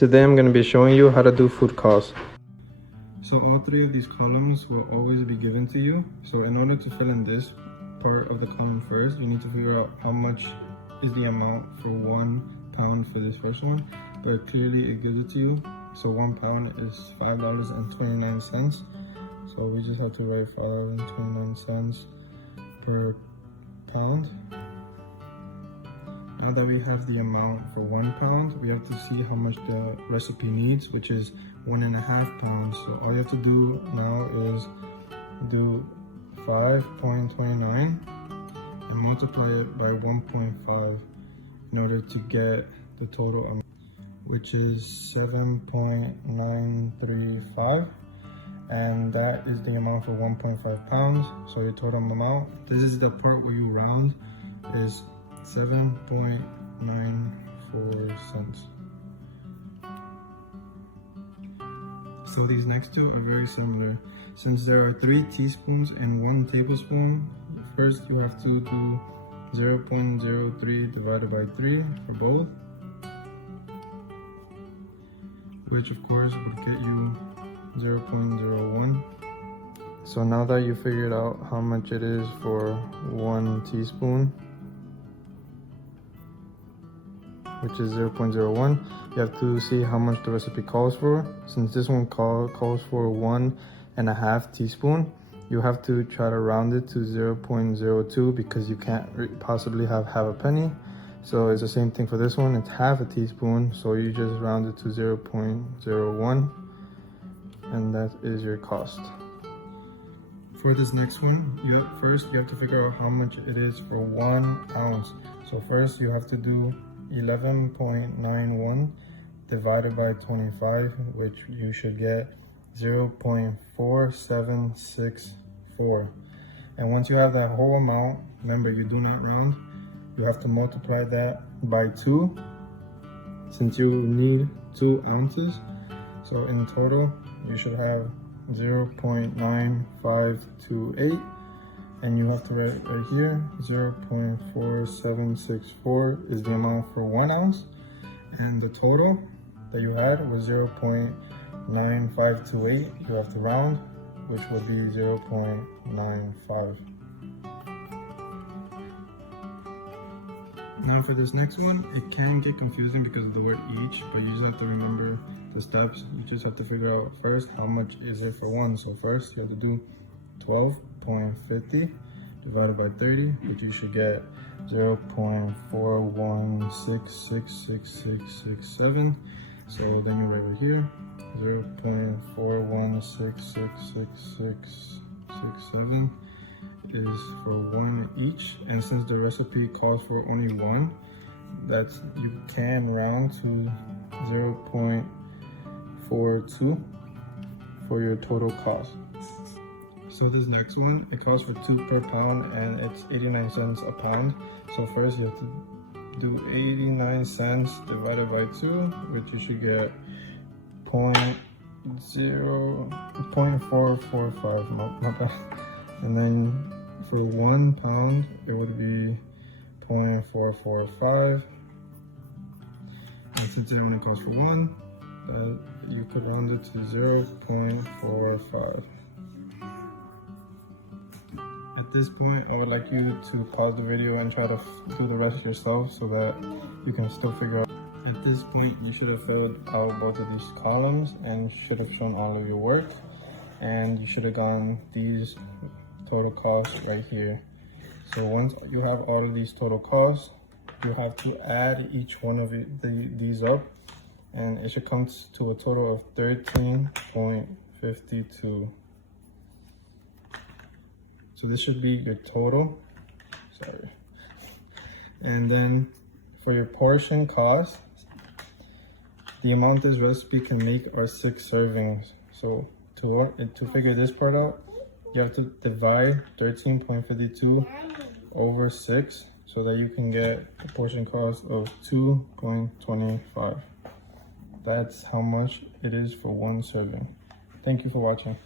Today I'm going to be showing you how to do food costs. So all three of these columns will always be given to you. So in order to fill in this part of the column first, you need to figure out how much is the amount for 1 pound for this first one. But clearly it gives it to you. So 1 pound is $5.29. So we just have to write $5.29 per pound. Now that we have the amount for 1 pound, we have to see how much the recipe needs, which is 1.5 pounds. So all you have to do now is do 5.29 and multiply it by 1.5 in order to get the total amount, which is 7.935. And that is the amount for 1.5 pounds. So your total amount, this is the part where you round, is 7.94 cents. So these next two are very similar. Since there are 3 teaspoons and 1 tablespoon, first you have to do 0.03 divided by 3 for both, which of course would get you 0.01. So now that you figured out how much it is for 1 teaspoon, which is 0.01, you have to see how much the recipe calls for. Since this one calls for 1.5 teaspoon, you have to try to round it to 0.02 because you can't possibly have half a penny. So it's the same thing for this one, it's half a teaspoon, so you just round it to 0.01, and that is your cost. For this next one, you have to figure out how much it is for 1 ounce. So first you have to do 11.91 divided by 25, which you should get 0.4764. And once you have that whole amount, remember you do not round, you have to multiply that by 2 since you need 2 ounces. So in total you should have 0.9528, and you have to write right here 0.4764 is the amount for 1 ounce, and the total that you had was 0.9528. You have to round, which would be 0.95. Now for this next one, it can get confusing because of the word each, but you just have to remember the steps. You just have to figure out first how much is it for 1. So first you have to do 12.50 divided by 30, which you should get 0.41666667. So then you write right here 0.41666667 is for 1 each. And since the recipe calls for only 1, that's, you can round to 0.42 for your total cost. So this next one, it calls for 2 per pound and it's 89 cents a pound. So first you have to do 89 cents divided by 2, which you should get 0.445, not bad. And then for 1 pound, it would be 0.445. And since it only calls for 1, you could round it to 0.45. At this point, I would like you to pause the video and try to do the rest yourself so that you can still figure out. At this point, you should have filled out both of these columns and should have shown all of your work. And you should have gone these total costs right here. So once you have all of these total costs, you have to add each one of these up, and it should come to a total of 13.52. So this should be your total. Sorry. And then for your portion cost, the amount this recipe can make are 6 servings. So to figure this part out, you have to divide 13.52 over 6 so that you can get a portion cost of 2.25. That's how much it is for 1 serving. Thank you for watching.